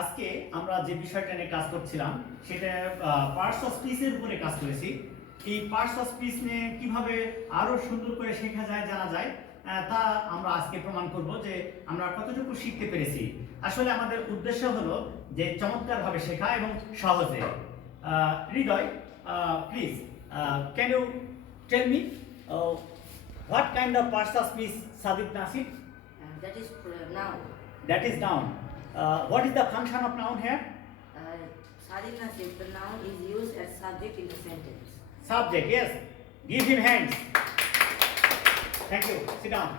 আজকে আমরা যে বিষয়টা নিয়ে কাজ করছিলাম সেটা পার্টস অফ স্পিচের উপরে কাজ করেছি। এই পার্টস অফ স্পিচ নিয়ে কিভাবে আরো সুন্দর করে শেখা যায়, জানা যায়, তা আমরা আজকে প্রমাণ করব যে আমরা কতটুকু শিখতে পেরেছি। আসলে আমাদের উদ্দেশ্য হলো যে চমৎকারভাবে শেখা এবং সহজে। Hridoy, please can you tell me what kind of parts of speech Sadiq Nasib? That is noun. That is noun. What is the function of noun here? Sadiq Nasib, the noun is used as subject in the sentence. Subject, yes. Give him hands. Thank you. Sit down.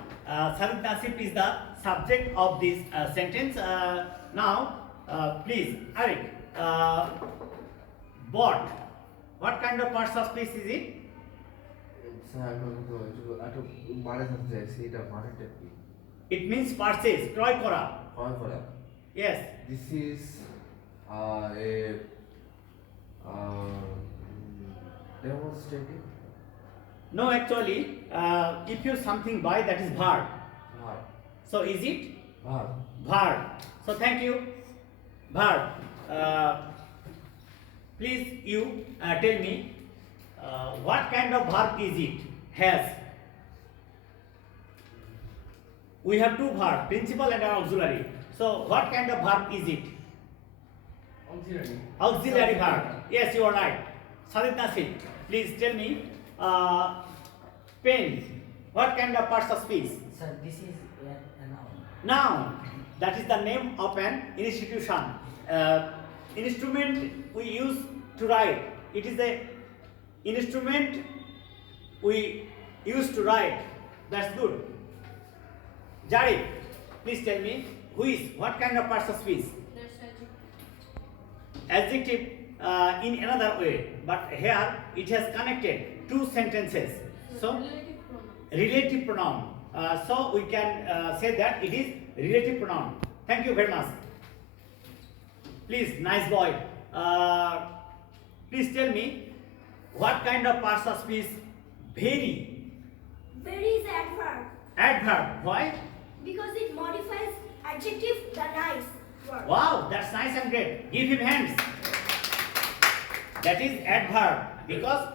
Sadiq Nasib is the subject of this sentence. Now, please, Arik, what kind of parts of speech is it? It means purchase, ক্রয় করা. Yes. This is a demonstrative. No, actually, if you something buy, that is verb. So is it? Verb. So thank you. Verb. Please you tell me what kind of verb is it? Has. We have two verbs, principal and auxiliary. So what kind of verb is it? Auxiliary. Auxiliary verb. Yes, you are right. Sadiq Nasib, please tell me pen. What kind of parts of speech? Sir, this is a noun. Noun. That is the name of an institution. Instrument we use to write. It is the instrument we use to write. That's good. Jari, please tell me what kind of parts of speech? That's Adjective in another way, but here it has connected two sentences. So relative pronoun. So we can say that it is relative pronoun. Thank you very much. Please, nice boy. Please tell me what kind of parts of speech vary? Very is adverb Adverb. Why? because it modifies adjective the nice word. Wow, that's nice and great. Give him hands. That is adverb because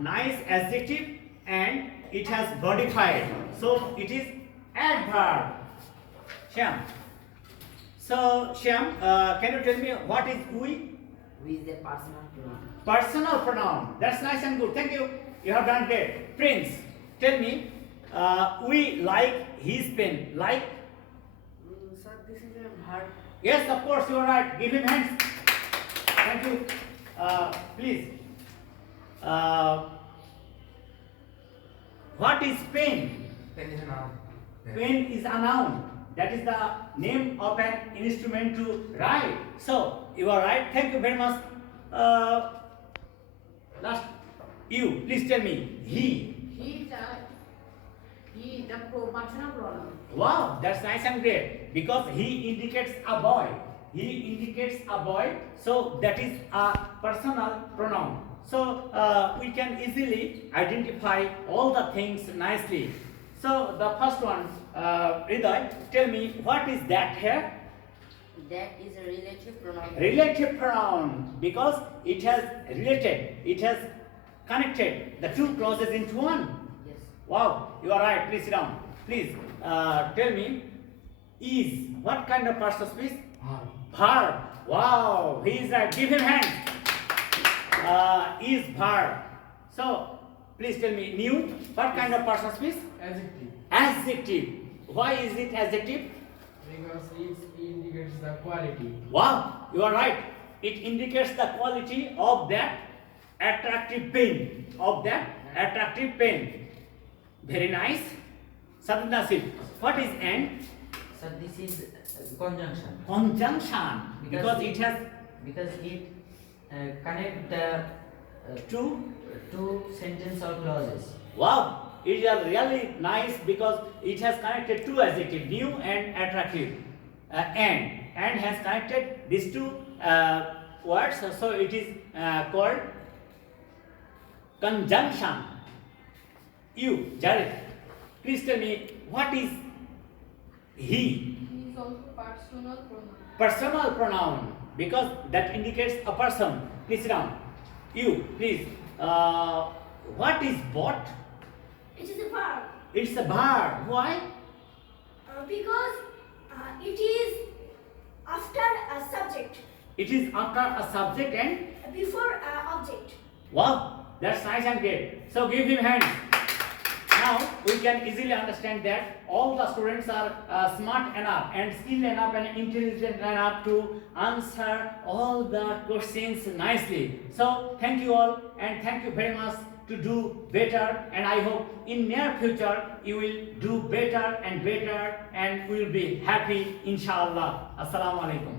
nice adjective and it has modified. So it is adverb. Shyam. So Shyam, can you tell me what is we? We is the personal pronoun. Personal pronoun. That's nice and good. Thank you. You have done great. Prince, tell me, we like his pen. Like? Sir, this is a verb. Yes, of course, you are right. Give him hands. Thank you. Please. What is pen? Pen is a noun. Pen is a noun. That is the name of an instrument to write. So, you are right. Thank you very much. Last, you, please tell me. He. He the personal pronoun. Wow, that's nice and great. Because he indicates a boy. He indicates a boy. So, that is a personal pronoun. So, we can easily identify all the things nicely. So, the first one, Hriday, tell me, what is that here? That is a relative pronoun. Relative pronoun, because it has related, it has connected the two clauses into one. Yes. Wow, you are right. Please sit down. Please tell me, is what kind of parts of speech? Verb. Wow, he is right. Give him hands. Is verb. So, please tell me, new. What kind of parts of speech? Adjective. Adjective. Why is it adjective? Because it indicates the quality. Wow, you are right. It indicates the quality of that attractive pen. Of that attractive pen. Very nice. Sadiq Nasib, what is and? Sir, this is conjunction. Conjunction. Because it has connect the two. two sentence or clauses. Wow, it is really nice because it has connected two adjectives, new and attractive. And has connected these two words, so it is called conjunction. You, Jared, please tell me what is he? He is also personal pronoun. Personal pronoun, because that indicates a person. Please sit down. You, please. What is bought? It is a verb. It's a verb. Why? Because it is after a subject, It is after a subject and before an object. wow, that's nice and great. So give him hands. Now we can easily understand that all the students are smart enough and skilled enough and intelligent enough to answer all the questions nicely. So thank you all and thank you very much to do better, and I hope in near future you will do better and we will be happy inshallah. Assalamu alaikum.